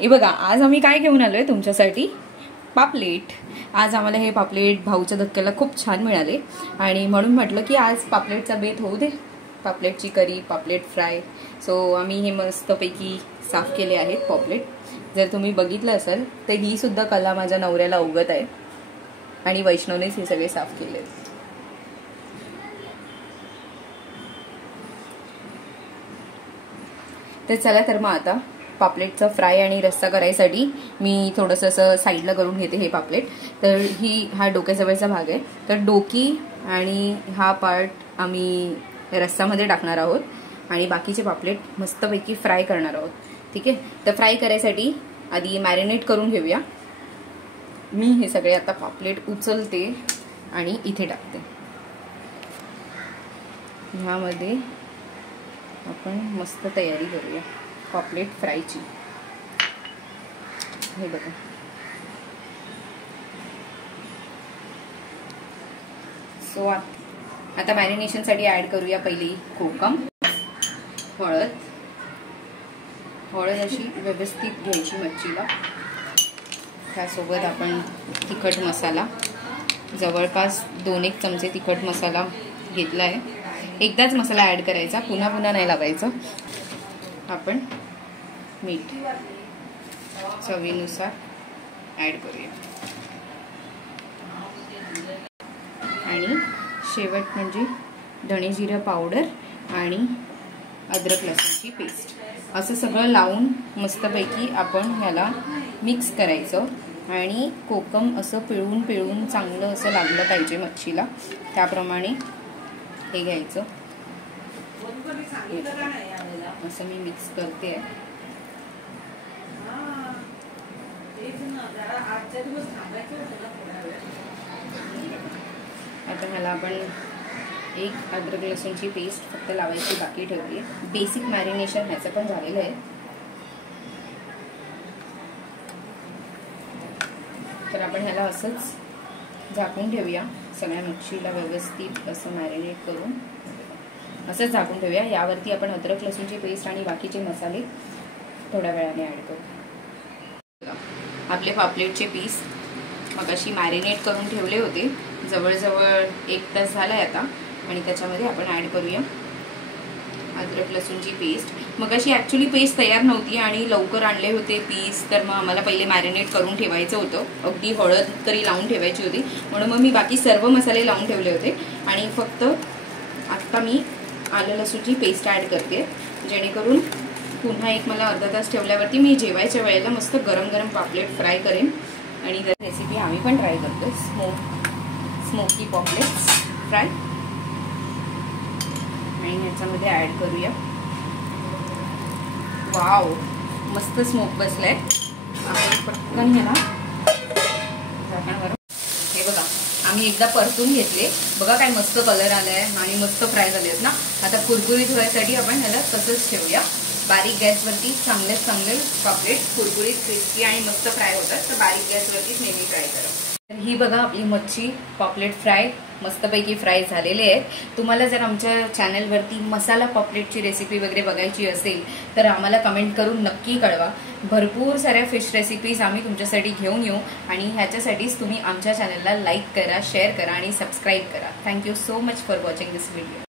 हे बघा आज आम्ही काय घेऊन आलोय तुमच्यासाठी, पापलेट। आज आम्हाला हे पापलेट भाऊच्या धक्क्याला खूप छान मिळाले आणि म्हणून म्हटलं की आज पापलेटचा बेत होऊ दे, पापलेटची करी, पापलेट फ्राय। सो आम्ही हे मस्तपैकी साफ केले आहेत पापलेट। जर तुम्ही बघितलं असेल तर ही सुद्धा कला माझ्या नवऱ्याला अवगत आहे आणि वैष्णवनेच हे सगळे साफ केले। तर चला तर मग आता पापलेटचा फ्राय आणि रस्सा करायसाठी मी थोडंसं असं साईडला करून घेते हे पापलेट। तर हा डोक्याजवळचा भाग आहे, तर डोकी आणि हा पार्ट आम्ही रस्सामध्ये टाकणार आहोत आणि बाकीचे पापलेट मस्तपैकी फ्राय करणार आहोत। ठीक आहे, तर फ्राय करायसाठी आधी मॅरिनेट करून घेऊया। मी हे सगळे आता पापलेट उचलते आणि इथे टाकते। ह्यामध्ये आपण मस्त तयारी करूया पापलेट फ्रायची। हे बघा, सो आता मॅरिनेशनसाठी ऍड करूया पहिली कोकम, हळद अशी व्यवस्थित घ्यायची मच्छीला। त्यासोबत आपण तिखट मसाला, जवळपास 2-1 चमचे तिखट मसाला घेतला आहे। एकदाच मसाला ऍड करायचा, पुन्हा पुन्हा नाही लावायचं। आपण मीठ चवीनुसार ऍड करूया आणि शेवट म्हणजे धणे जिरे पावडर आणि अद्रक लसूणची पेस्ट। असं सगळं लावून मस्तपैकी आपण ह्याला मिक्स करायचं आणि कोकम असं पिळून पिळून चांगलं असं लागलं पाहिजे मच्छीला, त्याप्रमाणे हे घ्यायचं। असं मी मिक्स करते। आता ह्याला आपण एक अद्रक लसूणची पेस्ट फक्त लावायची बाकी ठेवली आहे। बेसिक मॅरिनेशन ह्याचं पण झालेलं आहे। तर आपण ह्याला असंच झाकून ठेवूया, सगळ्या मच्छीला व्यवस्थित असं मॅरिनेट करून असंच झाकून ठेवूया। यावरती आपण अद्रक लसूणची पेस्ट आणि बाकीचे मसाले थोड्या वेळाने ऍड करू। आपले पापलेटचे पीस मगाशी मॅरिनेट करून ठेवले होते, जवळजवळ 1 तास झालाय आता, आणि त्याच्यामध्ये आपण ऍड करूया अद्रक लसूणची पेस्ट। मगाशी ऍक्च्युली पेस्ट तयार नव्हती आणि लवकर आणले होते पीस, तर मग आम्हाला पहिले मॅरिनेट करून ठेवायचं होतं। अगदी हळद तरी लावून ठेवायची होती, म्हणून मग मी बाकी सर्व मसाले लावून ठेवले होते आणि फक्त आता मी आलं लसूणची पेस्ट ऍड करते, जेणेकरून पुन्हा एक मला अर्धा तास ठेवल्यावरती मी जेवायच्या वेळेला मस्त गरम गरम पापलेट फ्राय करेन। आणि रेसिपी आम्ही पण ट्राय करतोय, स्मोकी पापलेट्स फ्राय। आणि ह्याच्यामध्ये ऍड करूया, वाव मस्त स्मोक बसलाय। आपण पटकन ह्याला झाकणवर, हे बघा आम्ही एकदा परतून घेतले, बघा काय मस्त कलर आलाय आणि मस्त फ्राय झालेत ना। आता कुरकुरीत व्हायसाठी आपण ह्याला तसंच ठेवूया बारीक गॅसवरती। चांगले पापलेट कुरकुरीत क्रिस्पी आणि मस्त फ्राय होतात, तर बारीक गॅसवरतीच नेहमी फ्राय करा। तर ही बघा आपली मच्छी पापलेट फ्राय मस्तपैकी फ्राय झालेले आहेत। तुम्हाला जर आमच्या चॅनलवरती मसाला पापलेटची रेसिपी वगैरे बघायची असेल तर आम्हाला कमेंट करून नक्की कळवा। भरपूर साऱ्या फिश रेसिपीज आम्ही तुमच्यासाठी घेऊन येऊ आणि ह्याच्यासाठीच तुम्ही आमच्या चॅनलला लाईक करा, शेअर करा आणि सबस्क्राईब करा। Thank you so much for watching this video.